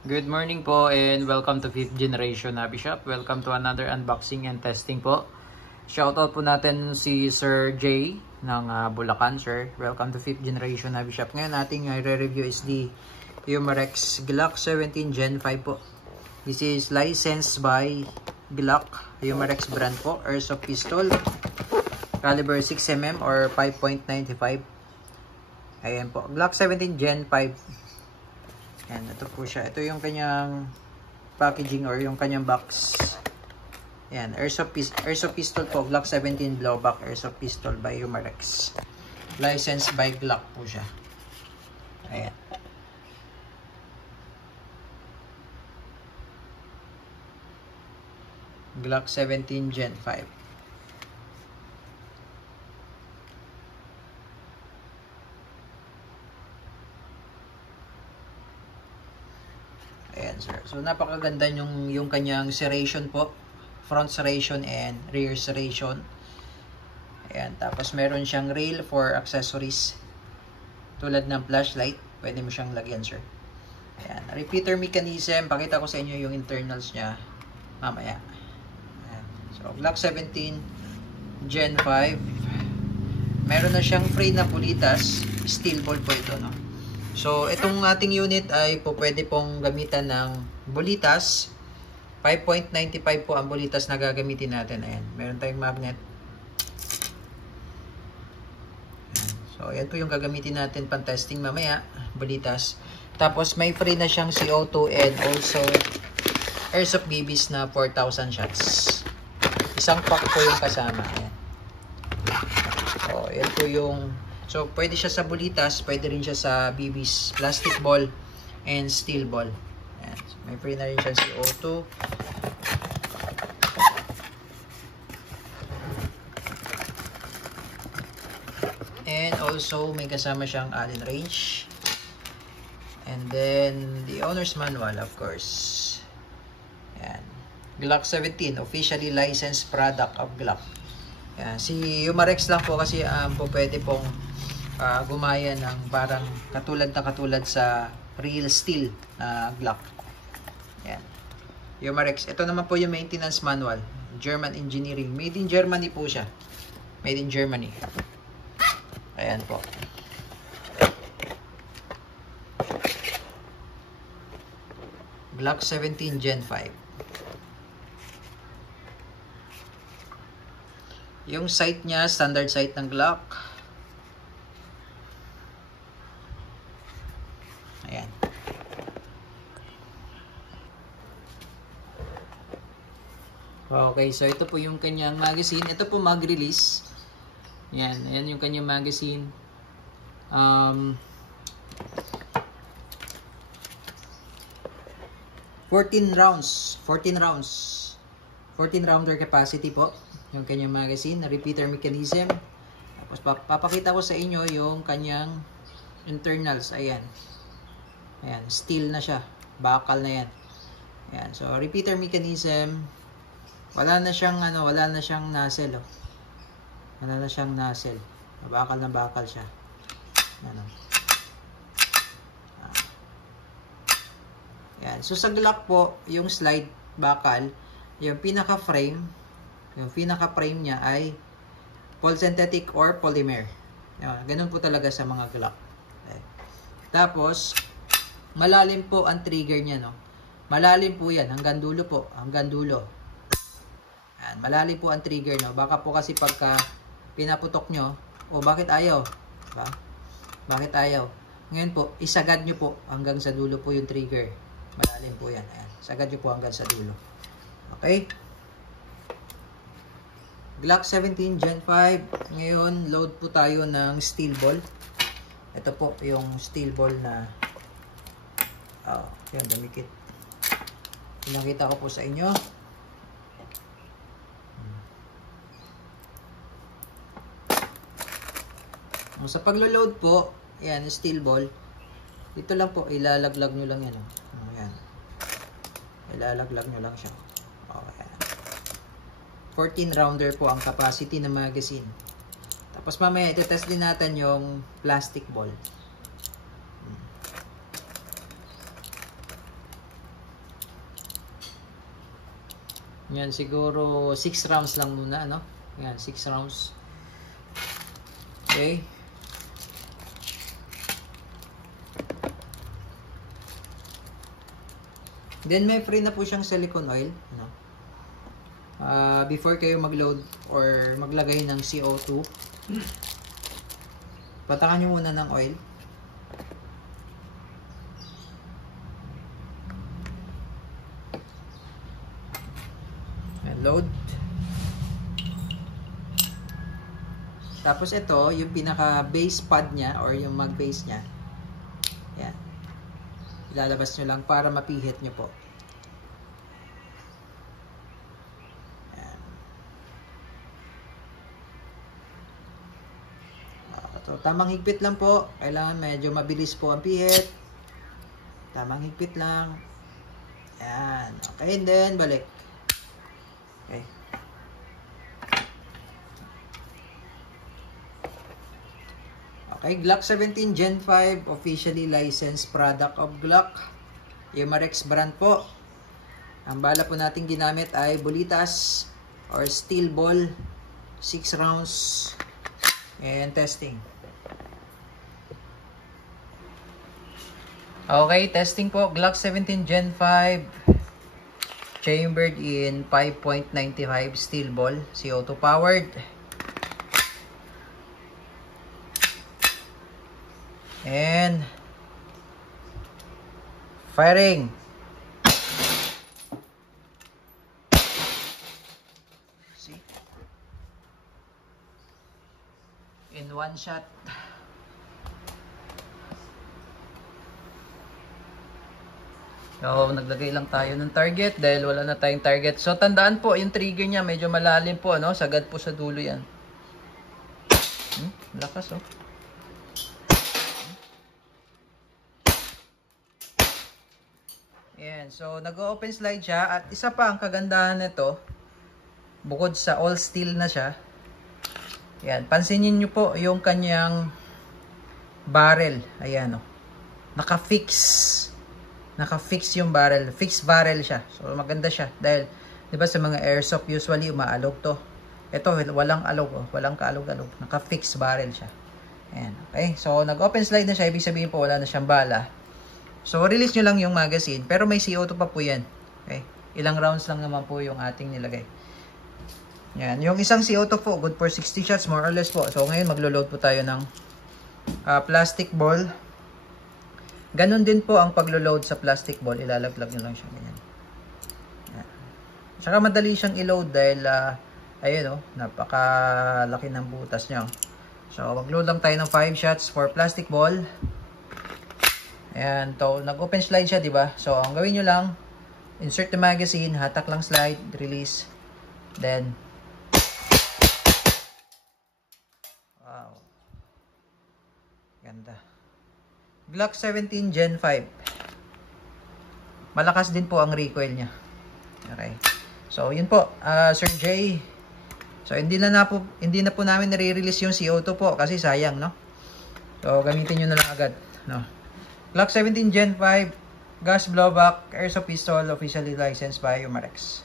Good morning po and welcome to 5th Generation Hobby Shop. Welcome to another unboxing and testing po. Shoutout po natin si Sir J ng Bulacan, sir. Welcome to 5th Generation Hobby Shop. Ngayon ating re-review is the Umarex Glock 17 Gen 5 po. This is licensed by Glock, Umarex brand po. Airsoft pistol, caliber 6mm or 5.95. Ayan po, Glock 17 Gen 5. Yan, ito po siya. Ito yung kanyang packaging or yung kanyang box. Yan, Airsoft pistol po. Glock 17 blowback Airsoft pistol by Umarex. Licensed by Glock po siya. Ayan. Glock 17 Gen 5. Ayan, sir. So, napakaganda yung kanyang serration po. Front serration and rear serration. Ayan. Tapos, meron siyang rail for accessories. Tulad ng flashlight. Pwede mo siyang lagyan, sir. Ayan. Repeater mechanism. Pakita ko sa inyo yung internals niya mamaya. Ayan. So, Glock 17 Gen 5. Meron na siyang free na pulitas. Steel ball po ito, no? So, itong ating unit ay po pwede pong gamitan ng bulitas. 5.95 po ang bulitas na gagamitin natin. Ayan, meron tayong magnet. Ayan. So, ayan po yung gagamitin natin pang testing mamaya. Bulitas. Tapos, may free na siyang CO2 and also Airsoft BBs na 4,000 shots. Isang pack po yung kasama. Ayan. So, ayan po yung... So, pwede siya sa bulitas, pwede rin siya sa BBs, plastic ball, and steel ball. Ayan. So, may free na rin siya CO2. And also, may kasama siyang Allen wrench. And then, the owner's manual, of course. Ayan. Glock 17, officially licensed product of Glock. Ayan. Si Umarex lang po kasi po pwede pong gumaya ng parang katulad sa real steel na Glock. Yan. Umarex. Ito naman po yung maintenance manual. German engineering. Made in Germany po siya. Made in Germany. Ayan po. Glock 17 Gen 5. Yung sight niya, standard sight ng Glock. Ayan. Okay, so ito po yung kanyang magazine. Ito po mag-release. Ayan, ayan yung kanyang magazine. 14 rounds. 14 rounder capacity po. Yung kanyang magazine. Repeater mechanism. Tapos papakita ko sa inyo yung kanyang internals. Ayan. Ayan, steel na siya. Bakal na yan. Ayan, so repeater mechanism. Wala na siyang nozzle, oh. Wala na siyang nozzle. Bakal na bakal siya. Ano. Ayan, so sa Glock po, yung slide bakal, yung pinaka-frame niya ay synthetic or polymer. Ayan, ganun po talaga sa mga Glock. Okay. Tapos malalim po ang trigger niya, no? Malalim po yan, hanggang dulo po, hanggang dulo. Ayan, malalim po ang trigger, no? Baka po kasi pagka pinaputok nyo, bakit ayaw? Diba? Bakit ayaw? Ngayon po, isagad nyo po hanggang sa dulo po yung trigger. Malalim po yan. Ayan, sagad nyo po hanggang sa dulo. Okay? Glock 17 Gen 5. Ngayon, load po tayo ng steel ball. Ito po yung steel ball na yan, dumikit. Pinakita ko po sa inyo. Sa paglo-load po, yan, steel ball. Dito lang po, ilalaglag nyo lang yan. Ayan. Ilalaglag nyo lang siya. Okay. 14 rounder po ang capacity ng magazine. Tapos mamaya, iti-test din natin yung plastic ball. Yan, siguro 6 rounds lang muna, ano? Yan, 6 rounds. Okay. Then may free na po siyang silicone oil, no? Before kayo mag-load or maglagay ng CO2, patakan nyo muna ng oil. And load. Tapos ito, yung pinaka base pad niya or yung mag base niya. Yan. Ilalabas nyo lang para mapihit nyo po. Yan. So, tamang higpit lang po. Kailangan medyo mabilis po ang pihit. Tamang higpit lang. Yan. Okay, and then balik. Okay. Okay, Glock 17 Gen 5, officially licensed product of Glock. Umarex brand po. Ang bala po natin ginamit ay Bolitas or steel ball, 6 rounds, and testing. Okay, testing po. Glock 17 Gen 5, chambered in 5.95 steel ball, CO2 powered. And firing. See? In one shot. So, naglagay lang tayo ng target dahil wala na tayong target. So, tandaan po, yung trigger niya medyo malalim po, no? Sagad po sa dulo yan. Lakas, oh. Ayan, so nag-open slide siya at isa pa ang kagandahan nito, bukod sa all steel na siya. Ayan, pansinin niyo po yung kanyang barrel. Ayan, oh. Naka-fix. Naka-fix yung barrel. Fixed barrel siya. So maganda siya dahil 'di ba sa mga airsoft usually umaalog to. Ito walang alog, oh. Walang kaalog-alog. Naka-fix barrel siya. Ayan, okay. So nag-open slide na siya, ibig sabihin po wala na siyang bala. So, release nyo lang yung magazine. Pero may CO2 pa po yan. Okay? Ilang rounds lang naman po yung ating nilagay. Yan. Yung isang CO2 po, good for 60 shots, more or less po. So, ngayon maglo-load po tayo ng plastic ball. Ganon din po ang paglo-load sa plastic ball. Ilalaglag nyo lang siya. Ganyan. Yan. Saka madali siyang i-load dahil, ayun, oh, napakalaki ng butas niya. So, mag-load lang tayo ng 5 shots for plastic ball. Ayan, to nag-open slide siya, di ba? So, ang gawin nyo lang, insert the magazine, hatak lang slide, release, then, wow, ganda. Glock 17 Gen 5. Malakas din po ang recoil niya. Okay. So, yun po, Sir Jay. So, hindi na po namin nare-release yung CO2 po kasi sayang, no? So, gamitin nyo na lang agad, no? Glock 17 Gen 5 gas blowback airsoft pistol, officially licensed by Umarex.